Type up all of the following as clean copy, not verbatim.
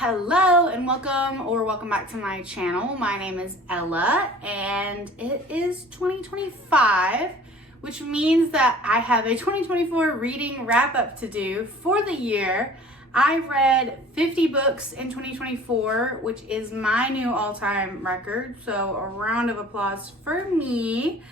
Hello and welcome back to my channel. My name is Ella and it is 2025, which means that I have a 2024 reading wrap up to do for the year. I read 50 books in 2024, which is my new all-time record, so a round of applause for me.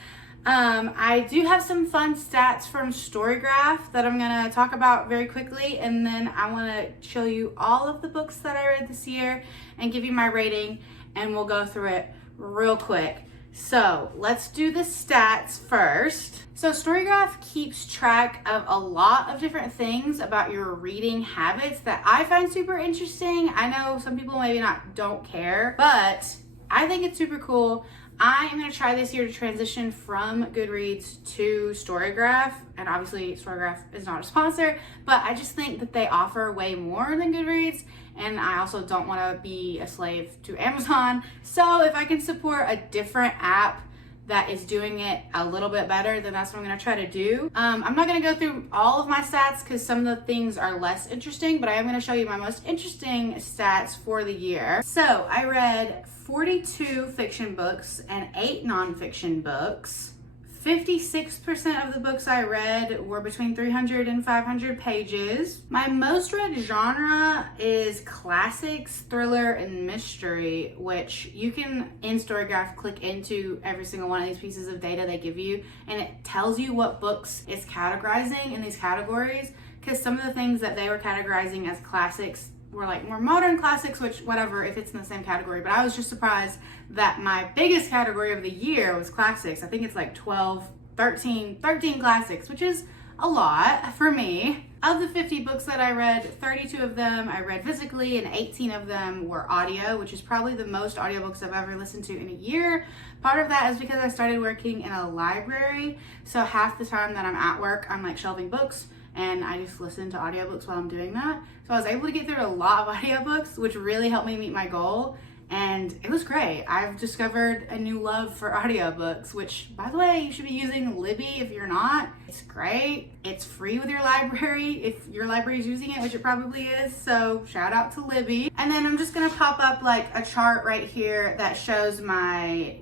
I do have some fun stats from Storygraph that I'm going to talk about very quickly, and then I want to show you all of the books that I read this year and give you my rating, and we'll go through it real quick. So let's do the stats first. So Storygraph keeps track of a lot of different things about your reading habits that I find super interesting. I know some people maybe don't care, but I think it's super cool. I am going to try this year to transition from Goodreads to Storygraph, and obviously Storygraph is not a sponsor, but I just think that they offer way more than Goodreads, and I also don't want to be a slave to Amazon. So if I can support a different app that is doing it a little bit better, then that's what I'm going to try to do. I'm not going to go through all of my stats because some of the things are less interesting, but I am going to show you my most interesting stats for the year. So I read 42 fiction books and 8 nonfiction books. 56% of the books I read were between 300 and 500 pages. My most read genre is classics, thriller, and mystery, which you can, in Storygraph, click into every single one of these pieces of data they give you, and it tells you what books it's categorizing in these categories, because some of the things that they were categorizing as classics were like more modern classics, which whatever if it's in the same category, but I was just surprised that my biggest category of the year was classics. I think it's like 13 classics, which is a lot for me. Of the 50 books that I read, 32 of them I read physically and 18 of them were audio, which is probably the most audiobooks I've ever listened to in a year. Part of that is because I started working in a library, so half the time that I'm at work, I'm like shelving books, and I just listen to audiobooks while I'm doing that. So I was able to get through a lot of audiobooks, which really helped me meet my goal, and it was great. I've discovered a new love for audiobooks, which, by the way, you should be using Libby if you're not. It's great. It's free with your library if your library is using it, which it probably is, so shout out to Libby. And then I'm just gonna pop up like a chart right here that shows my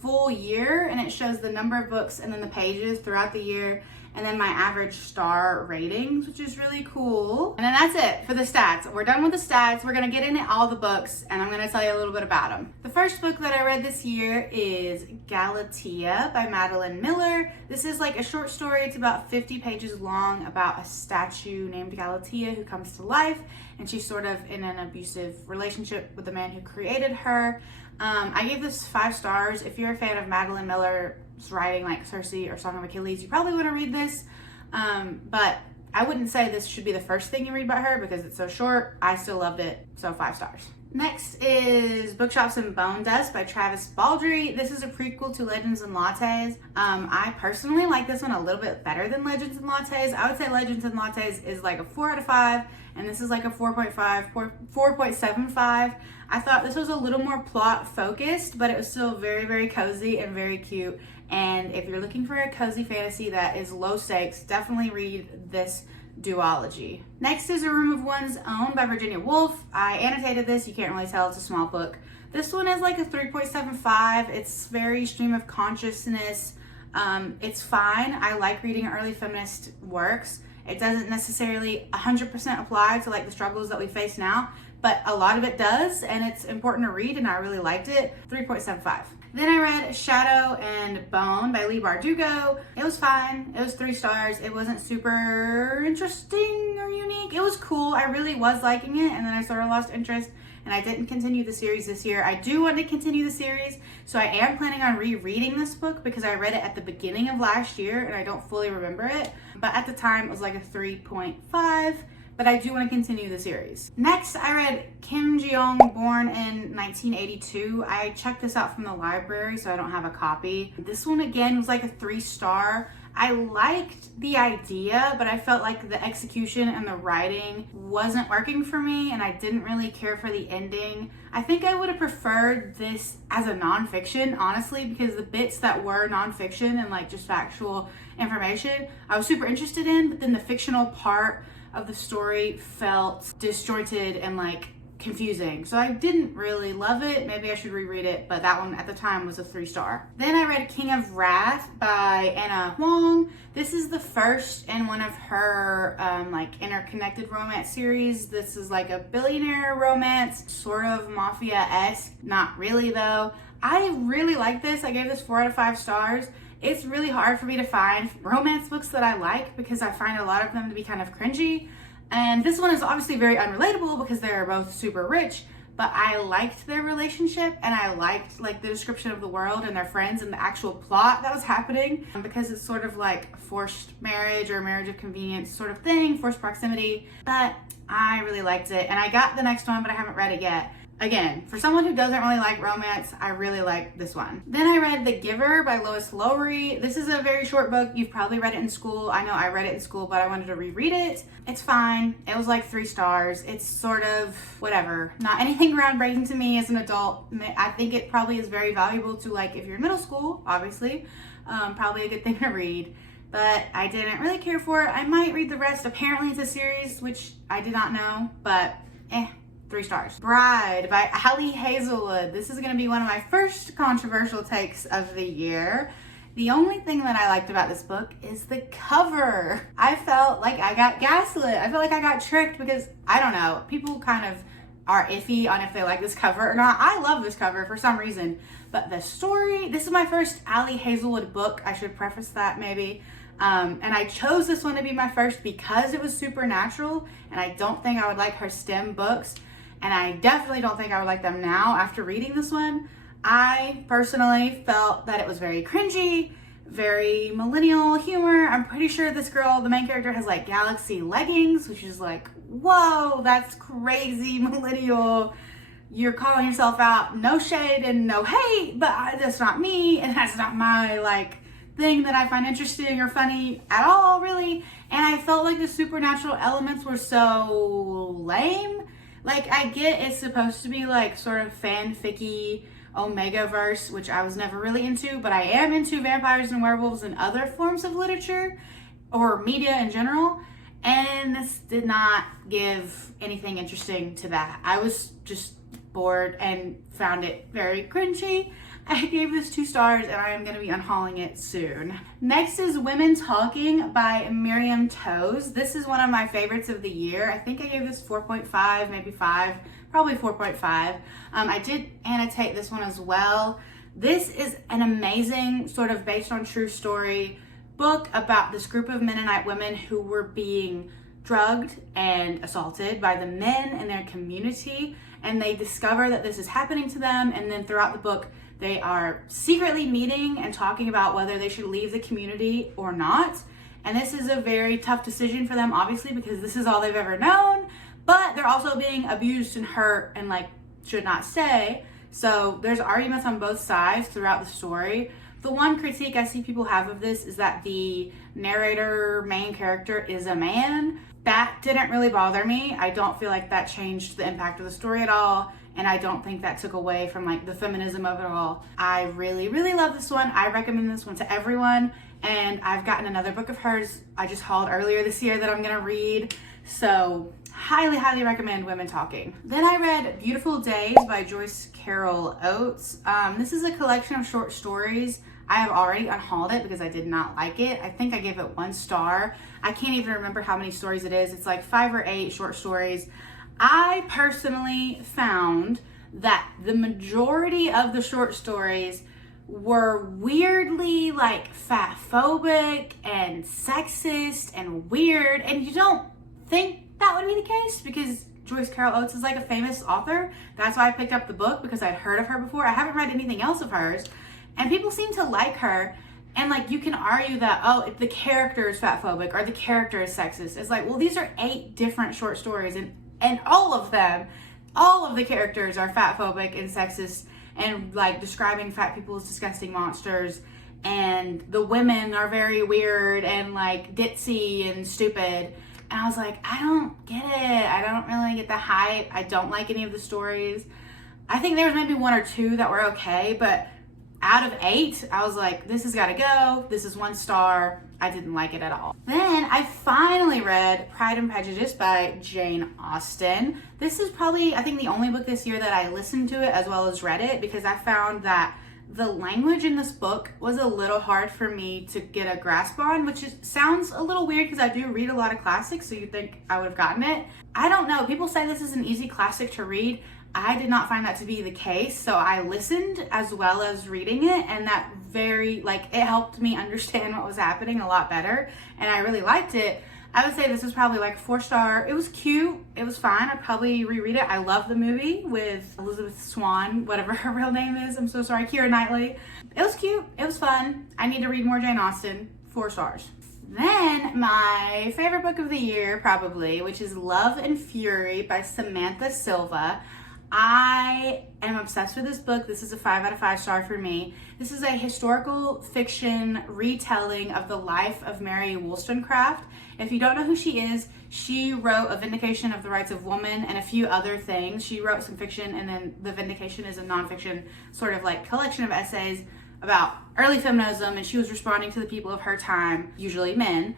full year, and it shows the number of books and then the pages throughout the year, and then my average star ratings, which is really cool. And then that's it for the stats. We're done with the stats. We're gonna get into all the books, and I'm gonna tell you a little bit about them. The first book that I read this year is Galatea by Madeline Miller. This is like a short story. It's about 50 pages long about a statue named Galatea who comes to life, and she's sort of in an abusive relationship with the man who created her. I gave this 5 stars. If you're a fan of Madeline Miller's writing, like Circe or Song of Achilles, you probably want to read this. But I wouldn't say this should be the first thing you read by her because it's so short. I still loved it, so 5 stars. Next is Bookshops and Bone Dust by Travis Baldree. This is a prequel to Legends and Lattes. I personally like this one a little bit better than Legends and Lattes. I would say Legends and Lattes is like a 4 out of 5, and this is like a 4.75. I thought this was a little more plot focused, but it was still very, very cozy and very cute. And if you're looking for a cozy fantasy that is low stakes, definitely read this duology. Next is A Room of One's Own by Virginia Woolf. I annotated this. You can't really tell, it's a small book. This one is like a 3.75. It's very stream of consciousness. It's fine. I like reading early feminist works. It doesn't necessarily 100% apply to like the struggles that we face now, but a lot of it does, and it's important to read, and I really liked it. 3.75. Then I read Shadow and Bone by Leigh Bardugo. It was fine. It was 3 stars. It wasn't super interesting or unique. It was cool. I really was liking it, and then I sort of lost interest, and I didn't continue the series this year. I do want to continue the series, so I am planning on rereading this book because I read it at the beginning of last year, and I don't fully remember it. But at the time, it was like a 3.5. But I do want to continue the series. Next, I read Kim Ji-young, Born in 1982. I checked this out from the library, so I don't have a copy. This one, again, was like a 3 star. I liked the idea, but I felt like the execution and the writing wasn't working for me, and I didn't really care for the ending. I think I would have preferred this as a nonfiction, honestly, because the bits that were nonfiction and like just factual information, I was super interested in, but then the fictional part of the story felt disjointed and like confusing. So I didn't really love it. Maybe I should reread it, but that one at the time was a 3-star. Then I read King of Wrath by Anna Huang. This is the first in one of her like interconnected romance series. This is like a billionaire romance, sort of mafia-esque. Not really though. I really like this. I gave this 4 out of 5 stars. It's really hard for me to find romance books that I like because I find a lot of them to be kind of cringy. And this one is obviously very unrelatable because they're both super rich, but I liked their relationship and I liked like the description of the world and their friends and the actual plot that was happening, because it's sort of like forced marriage or marriage of convenience sort of thing, forced proximity. But I really liked it, and I got the next one, but I haven't read it yet. Again, for someone who doesn't really like romance, I really like this one. Then I read The Giver by Lois Lowry. This is a very short book. You've probably read it in school. I know I read it in school, but I wanted to reread it. It's fine. It was like 3 stars. It's sort of whatever. Not anything groundbreaking to me as an adult. I think it probably is very valuable to, like, if you're in middle school, obviously. Probably a good thing to read. But I didn't really care for it. I might read the rest. Apparently it's a series, which I did not know, but 3 stars. Bride by Ali Hazelwood. This is going to be one of my first controversial takes of the year. The only thing that I liked about this book is the cover. I felt like I got gaslit. I felt like I got tricked because, I don't know, people kind of are iffy on if they like this cover or not. I love this cover for some reason. But the story, this is my first Ali Hazelwood book. I should preface that maybe. And I chose this one to be my first because it was supernatural, and I don't think I would like her STEM books. And I definitely don't think I would like them now after reading this one. I personally felt that it was very cringy, very millennial humor. I'm pretty sure this girl, the main character, has like galaxy leggings, which is like, whoa, that's crazy millennial. You're calling yourself out. No shade and no hate, but that's not me, and that's not my like thing that I find interesting or funny at all, really. And I felt like the supernatural elements were so lame. Like, I get it's supposed to be like sort of fanficky Omega-verse, which I was never really into, but I am into vampires and werewolves and other forms of literature or media in general. And this did not give anything interesting to that. I was just bored and found it very cringy. I gave this 2 stars, and I am going to be unhauling it soon. Next is Women Talking by Miriam Toews. This is one of my favorites of the year. I think I gave this 4.5, maybe 5, probably 4.5. I did annotate this one as well. This is an amazing, sort of based on true story book about this group of Mennonite women who were being drugged and assaulted by the men in their community, and they discover that this is happening to them, and then throughout the book they are secretly meeting and talking about whether they should leave the community or not. And this is a very tough decision for them, obviously, because this is all they've ever known, but they're also being abused and hurt and like should not stay. So there's arguments on both sides throughout the story. The one critique I see people have of this is that the narrator, main character, is a man. That didn't really bother me. I don't feel like that changed the impact of the story at all. And I don't think that took away from like the feminism of it all. I really, really love this one. I recommend this one to everyone. And I've gotten another book of hers I just hauled earlier this year that I'm gonna read. So highly, highly recommend Women Talking. Then I read Beautiful Days by Joyce Carol Oates. This is a collection of short stories. I have already unhauled it because I did not like it. I think I gave it 1 star. I can't even remember how many stories it is. It's like 5 or 8 short stories. I personally found that the majority of the short stories were weirdly like fatphobic and sexist and weird, and you don't think that would be the case because Joyce Carol Oates is like a famous author. That's why I picked up the book, because I'd heard of her before. I haven't read anything else of hers, and people seem to like her. And like, you can argue that, oh, if the character is fatphobic or the character is sexist. It's like, well, these are 8 different short stories, and all of the characters are fatphobic and sexist and like describing fat people as disgusting monsters, and the women are very weird and like ditzy and stupid. And I was like, I don't get it. I don't really get the hype. I don't like any of the stories. I think there was maybe 1 or 2 that were okay, but out of 8, I was like, this has got to go. This is 1 star. I didn't like it at all. Then I finally read Pride and Prejudice by Jane Austen. This is probably, I think, the only book this year that I listened to it as well as read it, because I found that the language in this book was a little hard for me to get a grasp on, which sounds a little weird because I do read a lot of classics, so you'd think I would have gotten it. I don't know. People say this is an easy classic to read. I did not find that to be the case, so I listened as well as reading it, and that it helped me understand what was happening a lot better, and I really liked it. I would say this is probably like 4 star. It was cute. It was fine. I'd probably reread it. I love the movie with Elizabeth Swann, whatever her real name is. I'm so sorry. Keira Knightley. It was cute. It was fun. I need to read more Jane Austen. 4 stars. Then my favorite book of the year probably, which is Love and Fury by Samantha Silva. I am obsessed with this book. This is a 5 out of 5 star for me. This is a historical fiction retelling of the life of Mary Wollstonecraft. If you don't know who she is, she wrote A Vindication of the Rights of Woman and a few other things. She wrote some fiction, and then The Vindication is a nonfiction sort of like collection of essays about early feminism, and she was responding to the people of her time, usually men.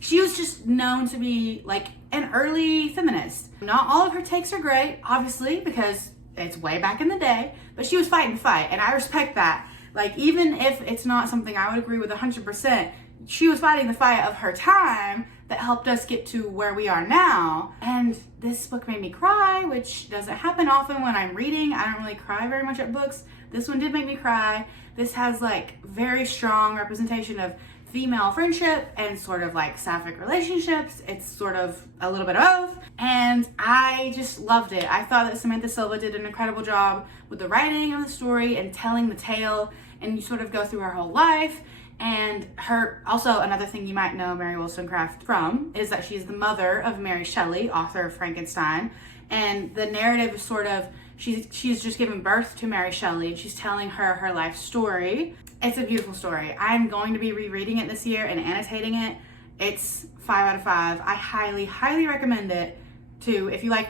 She was just known to be like an early feminist. Not all of her takes are great, obviously, because it's way back in the day, but she was fighting the fight, and I respect that. Like, even if it's not something I would agree with 100%, she was fighting the fight of her time that helped us get to where we are now. And this book made me cry, which doesn't happen often when I'm reading. I don't really cry very much at books. This one did make me cry. This has like very strong representation of female friendship and sort of like sapphic relationships. It's sort of a little bit of both, and I just loved it. I thought that Samantha Silva did an incredible job with the writing of the story and telling the tale, and you sort of go through her whole life. And her, also another thing you might know Mary Wollstonecraft from is that she's the mother of Mary Shelley, author of Frankenstein. And the narrative is sort of, she's just given birth to Mary Shelley, and she's telling her life story. It's a beautiful story. I'm going to be rereading it this year and annotating it. It's 5 out of 5. I highly, highly recommend it to if you like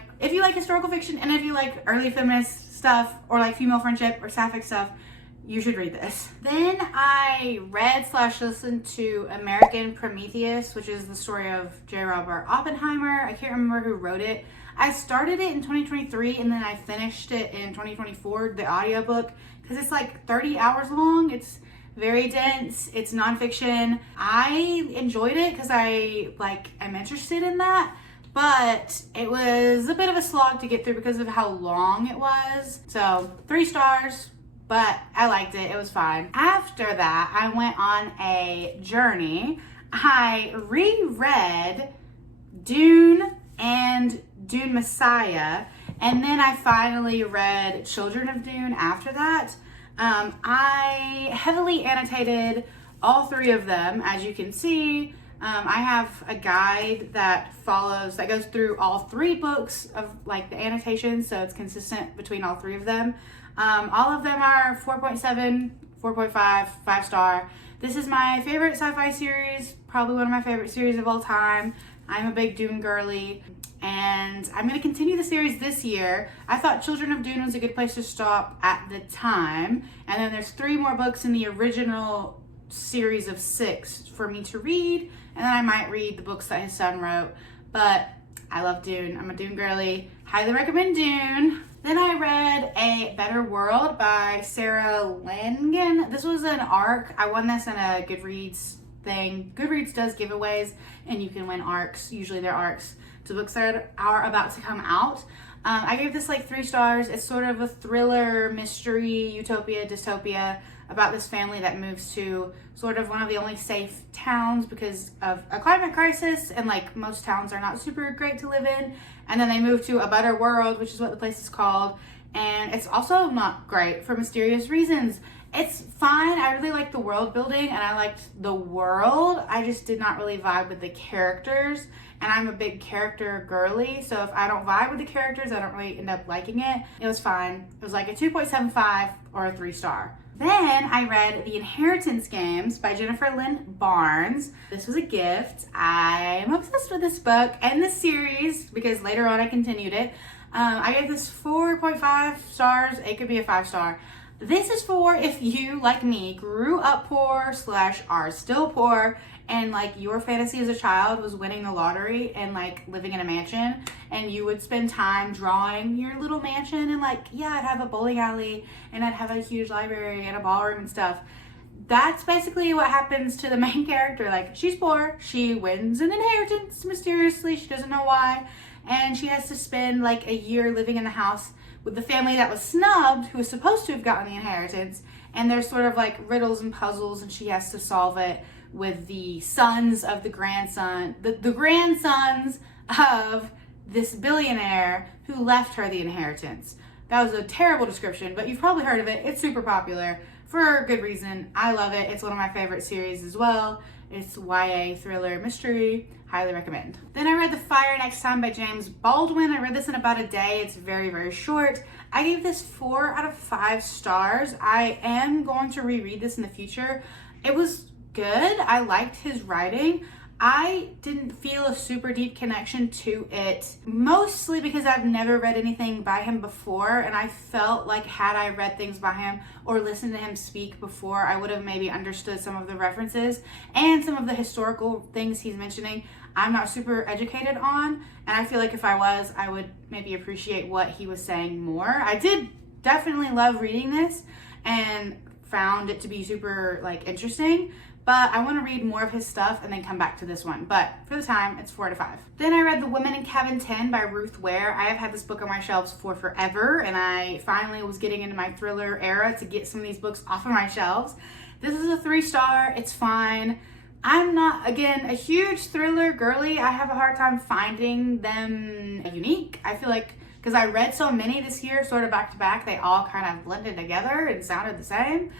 historical fiction, and if you like early feminist stuff or like female friendship or sapphic stuff. You should read this. Then I read/listened to American Prometheus, which is the story of J. Robert Oppenheimer. I can't remember who wrote it. I started it in 2023 and then I finished it in 2024, the audiobook, because it's like 30 hours long. It's very dense. It's nonfiction. I enjoyed it because I am interested in that. But it was a bit of a slog to get through because of how long it was. So 3 stars. But I liked it. It was fine. After that, I went on a journey. I reread Dune and Dune Messiah, and then I finally read Children of Dune after that. I heavily annotated all 3 of them, as you can see. I have a guide that goes through all 3 books of like the annotations, so it's consistent between all 3 of them. All of them are 4.7, 4.5, 5 star. This is my favorite sci-fi series, probably one of my favorite series of all time. I'm a big Dune girly, and I'm going to continue the series this year. I thought Children of Dune was a good place to stop at the time, and then there's 3 more books in the original series of 6 for me to read, and then I might read the books that his son wrote. But I love Dune. I'm a Dune girly. Highly recommend Dune. Then I read A Better World by Sarah Langan. This was an ARC. I won this in a Goodreads thing. Goodreads does giveaways, and you can win ARCs. Usually they're ARCs to books that are about to come out. I gave this like 3 stars. It's sort of a thriller, mystery, utopia, dystopia about this family that moves to sort of one of the only safe towns because of a climate crisis, and like most towns are not super great to live in. And then they move to a better world, which is what the place is called, and it's also not great for mysterious reasons. It's fine. I really liked the world building and I liked the world. I just did not really vibe with the characters, and I'm a big character girly, so if I don't vibe with the characters, I don't really end up liking it. It was fine. It was like a 2.75 or a 3 star. Then I read The Inheritance Games by Jennifer Lynn Barnes. This was a gift. I am obsessed with this book and this series because later on I continued it. I gave this 4.5 stars. It could be a 5 star. This is for if you, like me, grew up poor / are still poor, and like your fantasy as a child was winning the lottery and like living in a mansion, and you would spend time drawing your little mansion, and like, yeah, I'd have a bowling alley and I'd have a huge library and a ballroom and stuff. That's basically what happens to the main character. Like, she's poor, she wins an inheritance mysteriously, she doesn't know why, and she has to spend like a year living in the house with the family that was snubbed, who was supposed to have gotten the inheritance, and there's sort of like riddles and puzzles, and she has to solve it with the sons of the grandsons of this billionaire who left her the inheritance. That was a terrible description, but you've probably heard of it. It's super popular for a good reason. I love it. It's one of my favorite series as well. It's YA thriller mystery. Highly recommend. Then I read The Fire Next Time by James Baldwin. I read this in about a day. It's very, very short. I gave this 4 out of 5 stars. I am going to reread this in the future. It was good. I liked his writing. I didn't feel a super deep connection to it, mostly because I've never read anything by him before, and I felt like had I read things by him or listened to him speak before, I would have maybe understood some of the references and some of the historical things he's mentioning I'm not super educated on, and I feel like if I was, I would maybe appreciate what he was saying more. I did definitely love reading this and found it to be super like interesting, but I want to read more of his stuff and then come back to this one. But for the time, it's 4 out of 5. Then I read The Woman in Cabin 10 by Ruth Ware. I have had this book on my shelves for forever, and I finally was getting into my thriller era to get some of these books off of my shelves. This is a 3-star. It's fine. I'm not, again, a huge thriller girly. I have a hard time finding them unique. I feel like because I read so many this year, sort of back to back, they all kind of blended together and sounded the same.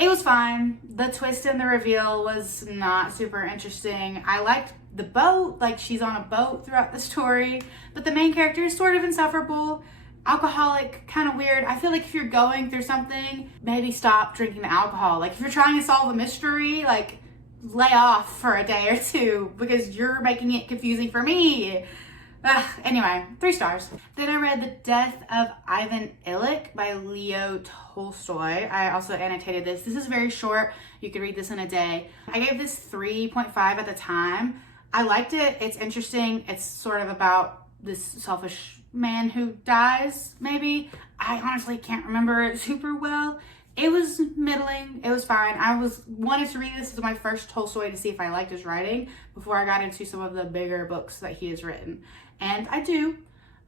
It was fine. The twist and the reveal was not super interesting. I liked the boat, like she's on a boat throughout the story, but the main character is sort of insufferable, alcoholic, kind of weird. I feel like if you're going through something, maybe stop drinking the alcohol. Like if you're trying to solve a mystery, like lay off for a day or two because you're making it confusing for me. Anyway, 3 stars. Then I read The Death of Ivan Illich by Leo Tolstoy. I also annotated this. This is very short. You could read this in a day. I gave this 3.5 at the time. I liked it. It's interesting. It's sort of about this selfish man who dies, maybe. I honestly can't remember it super well. It was middling. It was fine. I wanted to read this as my first Tolstoy to see if I liked his writing before I got into some of the bigger books that he has written. And I do.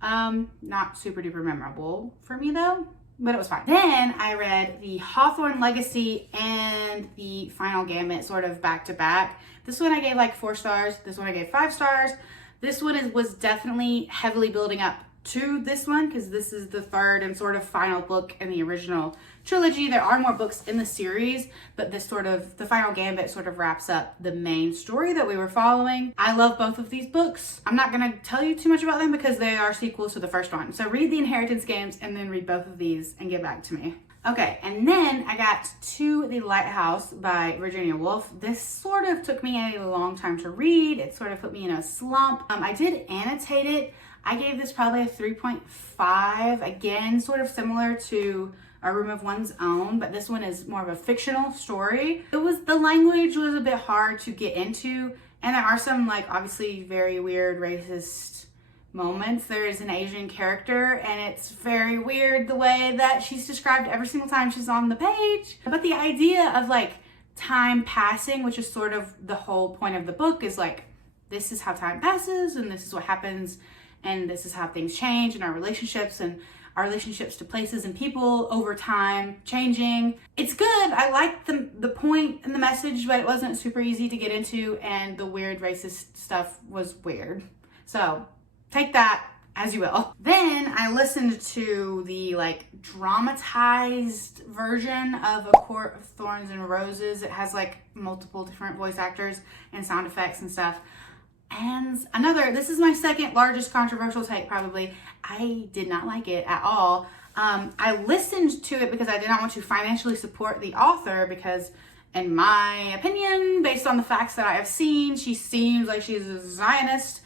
Not super duper memorable for me though, but it was fine. Then I read The Hawthorne Legacy and The Final Gambit sort of back to back. This one I gave like 4 stars. This one I gave 5 stars. This one was definitely heavily building up to this one because this is the 3rd and sort of final book in the original trilogy. There are more books in the series, but this sort of, The Final Gambit sort of wraps up the main story that we were following. I love both of these books. I'm not going to tell you too much about them because they are sequels to the first one. So read the Inheritance Games and then read both of these and get back to me. Okay, and then I got to The Lighthouse by Virginia Woolf. This sort of took me a long time to read. It sort of put me in a slump. I did annotate it. I gave this probably a 3.5. Again, sort of similar to A Room of One's Own, but this one is more of a fictional story. The language was a bit hard to get into, and there are some like obviously very weird racist moments. There is an Asian character, and it's very weird the way that she's described every single time she's on the page. But the idea of like time passing, which is sort of the whole point of the book, is like this is how time passes and this is what happens and this is how things change in our relationships and our relationships to places and people over time changing. It's good. I liked the point and the message, but it wasn't super easy to get into, and the weird racist stuff was weird. So take that as you will. Then I listened to the like dramatized version of A Court of Thorns and Roses. It has like multiple different voice actors and sound effects and stuff. And this is my second largest controversial take probably. I did not like it at all. I listened to it because I did not want to financially support the author because in my opinion, based on the facts that I have seen, she seems like she's a Zionist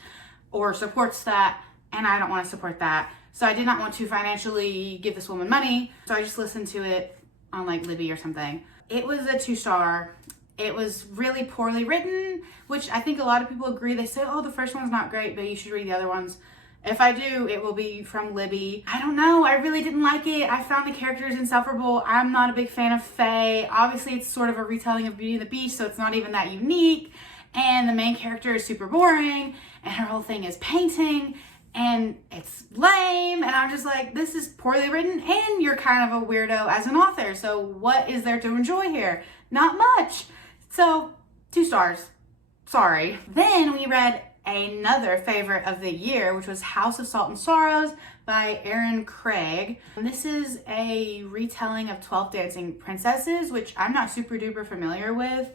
or supports that, and I don't want to support that. So I did not want to financially give this woman money. So I just listened to it on like Libby or something. It was a 2-star. It was really poorly written, which I think a lot of people agree. They say, oh, the first one's not great, but you should read the other ones. If I do, it will be from Libby. I don't know. I really didn't like it. I found the characters insufferable. I'm not a big fan of Faye. Obviously, it's sort of a retelling of Beauty and the Beast, so it's not even that unique. And the main character is super boring, and her whole thing is painting, and it's lame. And I'm just like, this is poorly written, and you're kind of a weirdo as an author. So what is there to enjoy here? Not much. So 2 stars. Sorry. Then we read another favorite of the year, which was House of Salt and Sorrows by Erin Craig. And this is a retelling of 12 Dancing Princesses, which I'm not super duper familiar with,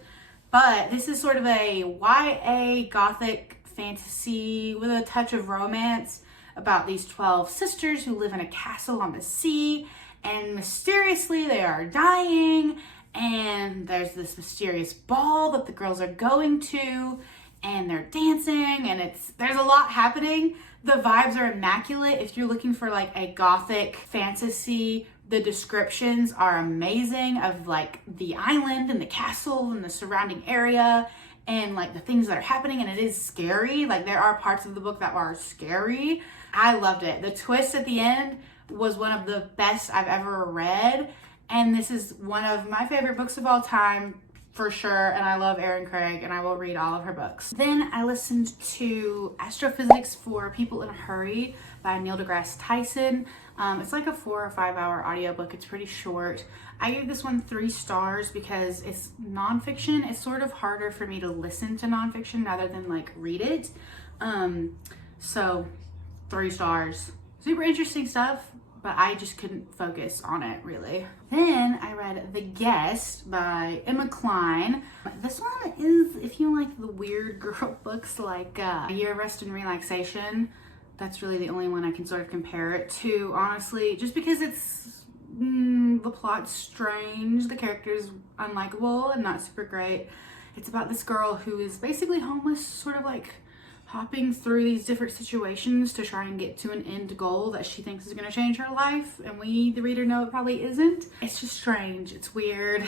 but this is sort of a YA gothic fantasy with a touch of romance about these 12 sisters who live in a castle on the sea, and mysteriously they are dying, and there's this mysterious ball that the girls are going to, and they're dancing, and there's a lot happening. The vibes are immaculate. If you're looking for like a gothic fantasy, the descriptions are amazing of like the island and the castle and the surrounding area and like the things that are happening, and it is scary. Like there are parts of the book that are scary. I loved it. The twist at the end was one of the best I've ever read, and this is one of my favorite books of all time, for sure, and I love Erin Craig, and I will read all of her books. Then I listened to Astrophysics for People in a Hurry by Neil deGrasse Tyson. It's like a 4 or 5 hour audiobook. It's pretty short. I gave this one 3 stars because it's nonfiction. It's sort of harder for me to listen to nonfiction rather than like read it. So 3 stars. Super interesting stuff, but I just couldn't focus on it really. Then I read The Guest by Emma Cline. This one is, if you like the weird girl books like A Year of Rest and Relaxation, that's really the only one I can sort of compare it to, honestly, just because the plot's strange, the character's unlikable and not super great. It's about this girl who is basically homeless, sort of like hopping through these different situations to try and get to an end goal that she thinks is going to change her life, and we, the reader, know it probably isn't. It's just strange. It's weird.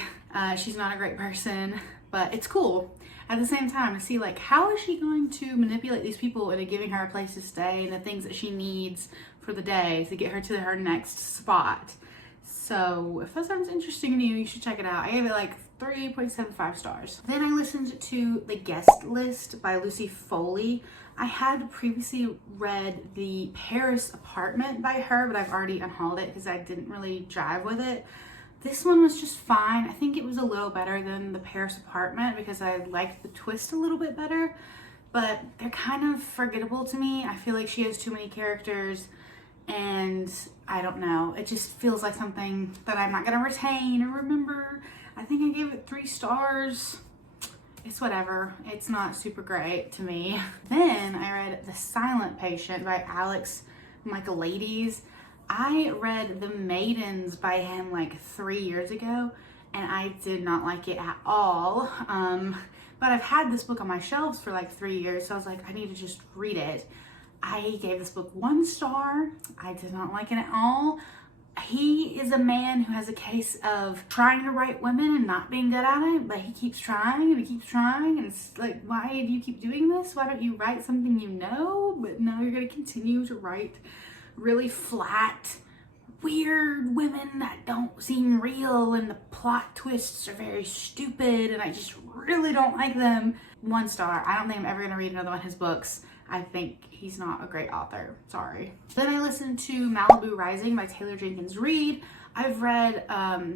She's not a great person, but it's cool at the same time to see like how is she going to manipulate these people into giving her a place to stay and the things that she needs for the day to get her to her next spot. So if that sounds interesting to you, you should check it out. I gave it like 3.75 stars. Then I listened to The Guest List by Lucy Foley. I had previously read The Paris Apartment by her, but I've already unhauled it because I didn't really jive with it. This one was just fine. I think it was a little better than The Paris Apartment because I liked the twist a little bit better, but they're kind of forgettable to me. I feel like she has too many characters, and I don't know. It just feels like something that I'm not gonna retain or remember. I think I gave it 3 stars. It's whatever. It's not super great to me. Then I read The Silent Patient by Alex Michaelides. I read The Maidens by him like 3 years ago, and I did not like it at all. But I've had this book on my shelves for like 3 years, so I was like, I need to just read it. I gave this book 1 star. I did not like it at all. He is a man who has a case of trying to write women and not being good at it, but he keeps trying and he keeps trying, and it's like, why do you keep doing this? Why don't you write something you know? But no, you're going to continue to write really flat, weird women that don't seem real, and the plot twists are very stupid, and I just really don't like them. 1 star. I don't think I'm ever going to read another one of his books. I think he's not a great author. Sorry. Then I listened to Malibu Rising by Taylor Jenkins Reid. I've read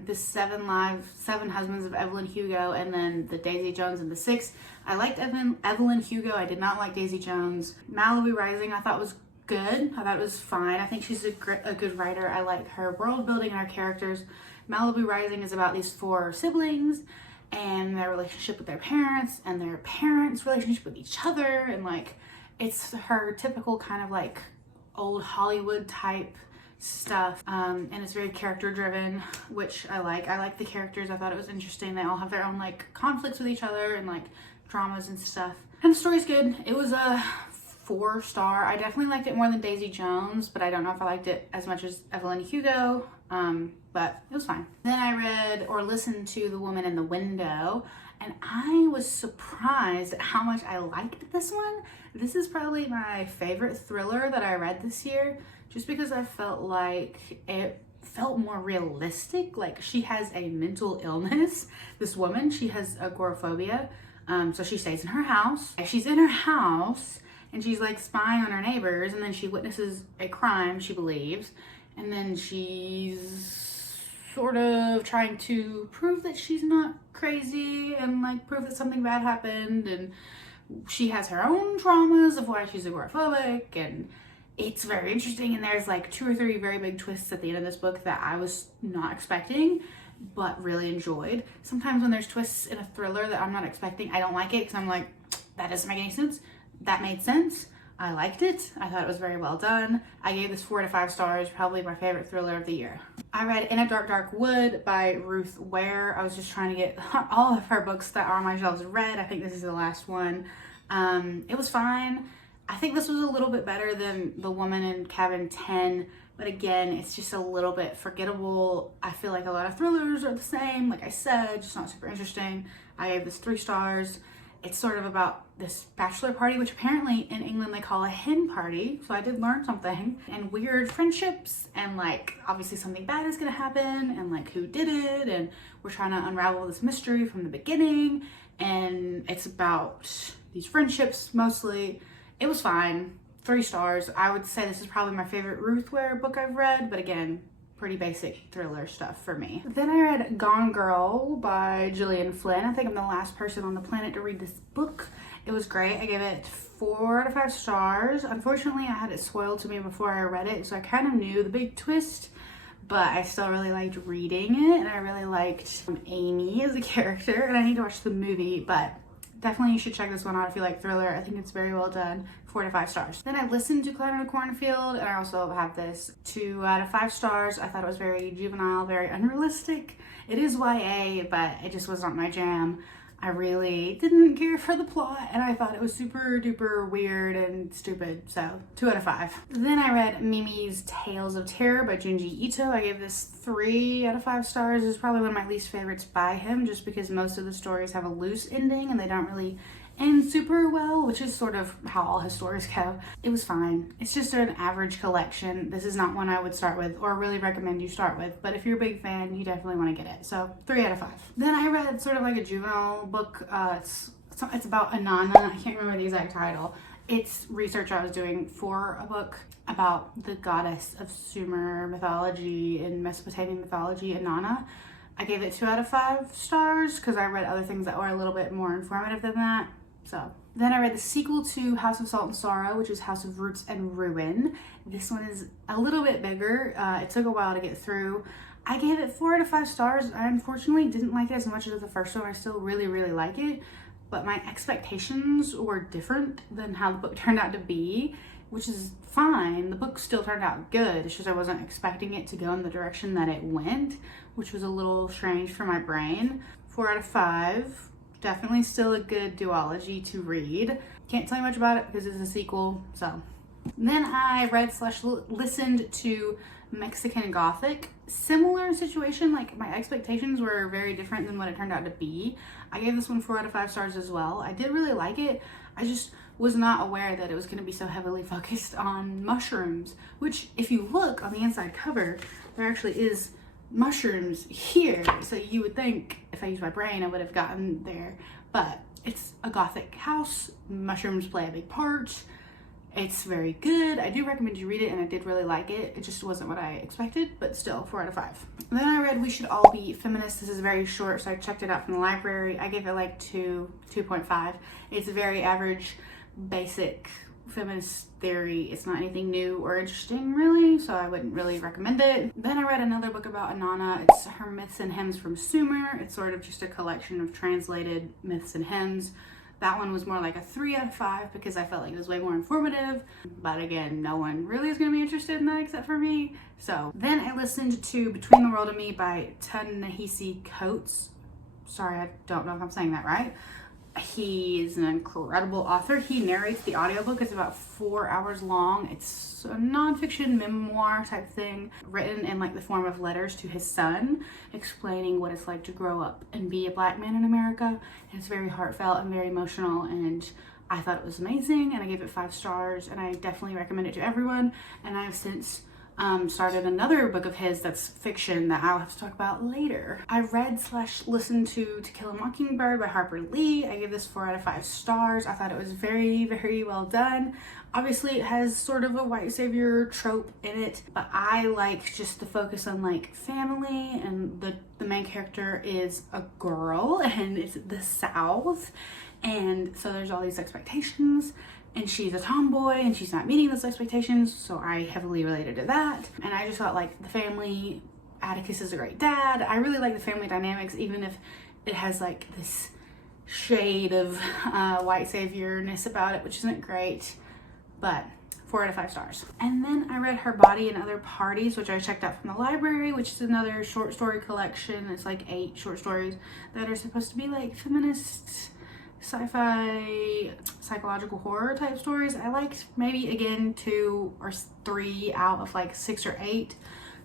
the 7 Husbands of Evelyn Hugo, and then the Daisy Jones and the 6. I liked Evelyn Hugo. I did not like Daisy Jones. Malibu Rising I thought was good. I thought it was fine. I think she's a good writer. I like her world building and her characters. Malibu Rising is about these 4 siblings and their relationship with their parents and their parents' relationship with each other, and like it's her typical kind of like old Hollywood type stuff, and it's very character driven, which I like. I like the characters. I thought it was interesting. They all have their own like conflicts with each other and like dramas and stuff, and the story's good. It was a 4-star. I definitely liked it more than Daisy Jones, but I don't know if I liked it as much as Evelyn Hugo, but it was fine. Then I read or listened to The Woman in the Window, and I was surprised at how much I liked this one. This is probably my favorite thriller that I read this year, just because I felt like it felt more realistic. Like, she has a mental illness. This woman, she has agoraphobia. So she stays in her house. She's in her house and she's like spying on her neighbors, and then she witnesses a crime, she believes, and then she's sort of trying to prove that she's not crazy and like prove that something bad happened, and she has her own traumas of why she's agoraphobic, and it's very interesting. And there's like 2 or 3 very big twists at the end of this book that I was not expecting, but really enjoyed. Sometimes when there's twists in a thriller that I'm not expecting, I don't like it because I'm like, that doesn't make any sense. That made sense. I liked it. I thought it was very well done. I gave this 4 to 5 stars, probably my favorite thriller of the year. I read In a Dark, Dark Wood by Ruth Ware. I was just trying to get all of her books that are on my shelves read. I think this is the last one. It was fine. I think this was a little bit better than The Woman in Cabin 10, but again, it's just a little bit forgettable. I feel like a lot of thrillers are the same, like I said, just not super interesting. I gave this 3 stars. It's sort of about this bachelor party, which apparently in England they call a hen party, so I did learn something, and weird friendships, and like obviously something bad is gonna happen, and like who did it, and we're trying to unravel this mystery from the beginning, and it's about these friendships mostly. It was fine. 3 stars. I would say this is probably my favorite Ruth Ware book I've read, but again, pretty basic thriller stuff for me. Then I read Gone Girl by Gillian Flynn. I think I'm the last person on the planet to read this book. It was great. I gave it 4 out of 5 stars. Unfortunately, I had it spoiled to me before I read it, so I kind of knew the big twist, but I still really liked reading it, and I really liked Amy as a character, and I need to watch the movie, but definitely you should check this one out if you like thriller. I think it's very well done. 4 to 5 stars. Then I listened to Cloud in a Cornfield, and I also have this 2 out of 5 stars. I thought it was very juvenile, very unrealistic. It is YA, but it just was not my jam. I really didn't care for the plot, and I thought it was super duper weird and stupid, so 2 out of 5. Then I read Mimi's Tales of Terror by Junji Ito. I gave this 3 out of 5 stars. This is probably one of my least favorites by him, just because most of the stories have a loose ending and they don't really end super well, which is sort of how all his stories go. It was fine. It's just an average collection. This is not one I would start with or really recommend you start with, but if you're a big fan, you definitely want to get it. So 3 out of 5. Then I read sort of like a juvenile book. It's about Inanna. I can't remember the exact title. It's research I was doing for a book about the goddess of Sumer mythology and Mesopotamian mythology, Inanna. I gave it 2 out of 5 stars because I read other things that were a little bit more informative than that. So then I read the sequel to House of Salt and Sorrow, which is House of Roots and Ruin. This one is a little bit bigger. It took a while to get through. I gave it 4 out of 5 stars. I unfortunately didn't like it as much as the first one. I still really, really like it, but my expectations were different than how the book turned out to be, which is fine. The book still turned out good. It's just I wasn't expecting it to go in the direction that it went, which was a little strange for my brain. 4 out of 5. Definitely still a good duology to read. Can't tell you much about it because it's a sequel, so. Then I read / listened to Mexican Gothic. Similar situation, like my expectations were very different than what it turned out to be. I gave this one 4 out of 5 stars as well. I did really like it. I just was not aware that it was going to be so heavily focused on mushrooms, which if you look on the inside cover, there actually is mushrooms here, so you would think if I used my brain I would have gotten there, but it's a gothic house. Mushrooms play a big part. It's very good. I do recommend you read it, and I did really like it. It just wasn't what I expected, but still 4 out of 5. Then I read We Should All Be Feminists. This is very short, so I checked it out from the library. I gave it like 2.5. It's a very average, basic feminist theory. It's not anything new or interesting really, so I wouldn't really recommend it. Then I read another book about Inanna. It's her Myths and Hymns from Sumer. It's sort of just a collection of translated myths and hymns. That one was more like a 3 out of 5 because I felt like it was way more informative, but again, no one really is going to be interested in that except for me. So then I listened to Between the World and Me by Ta-Nehisi Coates. Sorry, I don't know if I'm saying that right. He is an incredible author. He narrates the audiobook. It's about 4 hours long. It's a nonfiction memoir type thing written in like the form of letters to his son, explaining what it's like to grow up and be a Black man in America. And it's very heartfelt and very emotional, and I thought it was amazing, and I gave it 5 stars, and I definitely recommend it to everyone. And I have since started another book of his that's fiction that I'll have to talk about later. I read / listened to Kill a Mockingbird by Harper Lee. I gave this 4 out of 5 stars. I thought it was very, very well done. Obviously it has sort of a white savior trope in it, but I like just the focus on like family, and the main character is a girl and it's the South, and so there's all these expectations, and she's a tomboy and she's not meeting those expectations, so I heavily related to that. And I just thought like the family, Atticus is a great dad. I really like the family dynamics, even if it has like this shade of white saviorness about it, which isn't great, but 4 out of 5 stars. And then I read Her Body and Other Parties, which I checked out from the library, which is another short story collection. It's like 8 short stories that are supposed to be like feminist, sci-fi, psychological horror type stories. I liked maybe again 2 or 3 out of like 6 or 8,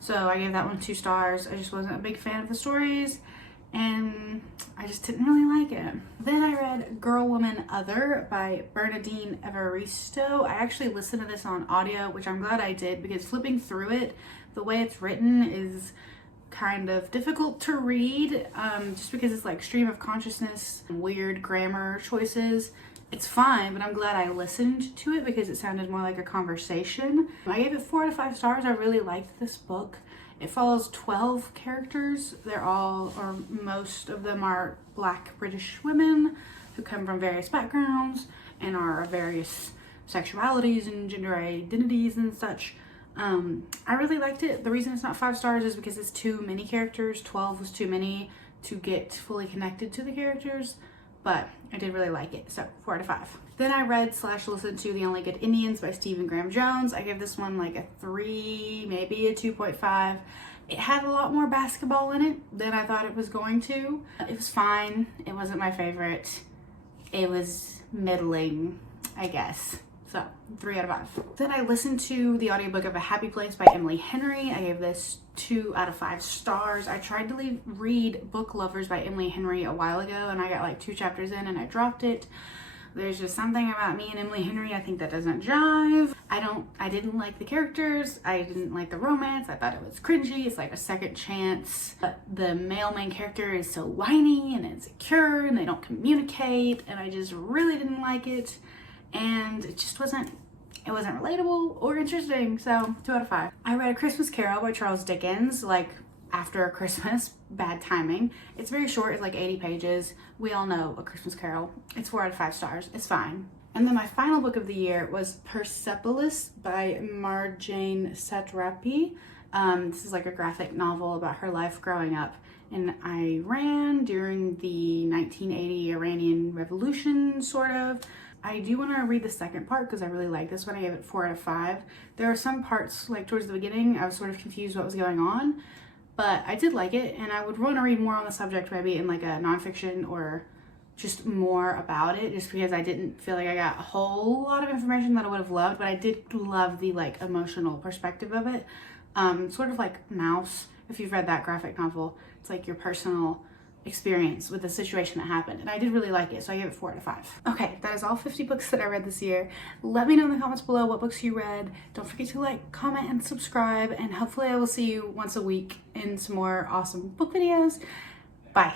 so I gave that one 2 stars. I just wasn't a big fan of the stories, and I just didn't really like it. Then I read Girl, Woman, Other by Bernadine Evaristo. I actually listened to this on audio, which I'm glad I did, because flipping through it, the way it's written is kind of difficult to read, just because it's like stream of consciousness and weird grammar choices. It's fine, but I'm glad I listened to it because it sounded more like a conversation. I gave it 4 out of 5 stars. I really liked this book. It follows 12 characters. They're all, or most of them, are Black British women who come from various backgrounds and are of various sexualities and gender identities and such. I really liked it. The reason it's not 5 stars is because it's too many characters. 12 was too many to get fully connected to the characters, but I did really like it, so 4 out of 5. Then I read / listened to The Only Good Indians by Stephen Graham Jones. I gave this one like a 3, maybe a 2.5. It had a lot more basketball in it than I thought it was going to. It was fine. It wasn't my favorite. It was middling, I guess. So 3 out of 5. Then I listened to the audiobook of A Happy Place by Emily Henry. I gave this 2 out of 5 stars. I tried to read Book Lovers by Emily Henry a while ago, and I got like 2 chapters in and I dropped it. There's just something about me and Emily Henry, I think, that doesn't jive. I didn't like the characters. I didn't like the romance. I thought it was cringy. It's like a second chance. But the male main character is so whiny and insecure, and they don't communicate, and I just really didn't like it. And it just wasn't relatable or interesting, so 2 out of 5. I read A Christmas Carol by Charles Dickens, like after Christmas, bad timing. It's very short, it's like 80 pages. We all know A Christmas Carol. It's 4 out of 5 stars, it's fine. And then my final book of the year was Persepolis by Marjane Satrapi. This is like a graphic novel about her life growing up in Iran during the 1980 Iranian Revolution, sort of. I do want to read the second part because I really like this one. I gave it 4 out of 5. There are some parts, like towards the beginning, I was sort of confused what was going on, but I did like it, and I would want to read more on the subject, maybe in like a nonfiction or just more about it, just because I didn't feel like I got a whole lot of information that I would have loved, but I did love the like emotional perspective of it. Sort of like Mouse, if you've read that graphic novel. It's like your personal experience with the situation that happened, and I did really like it, so I gave it 4 out of 5. Okay, that is all 50 books that I read this year. Let me know in the comments below what books you read. Don't forget to like, comment, and subscribe, and hopefully I will see you once a week in some more awesome book videos. Bye.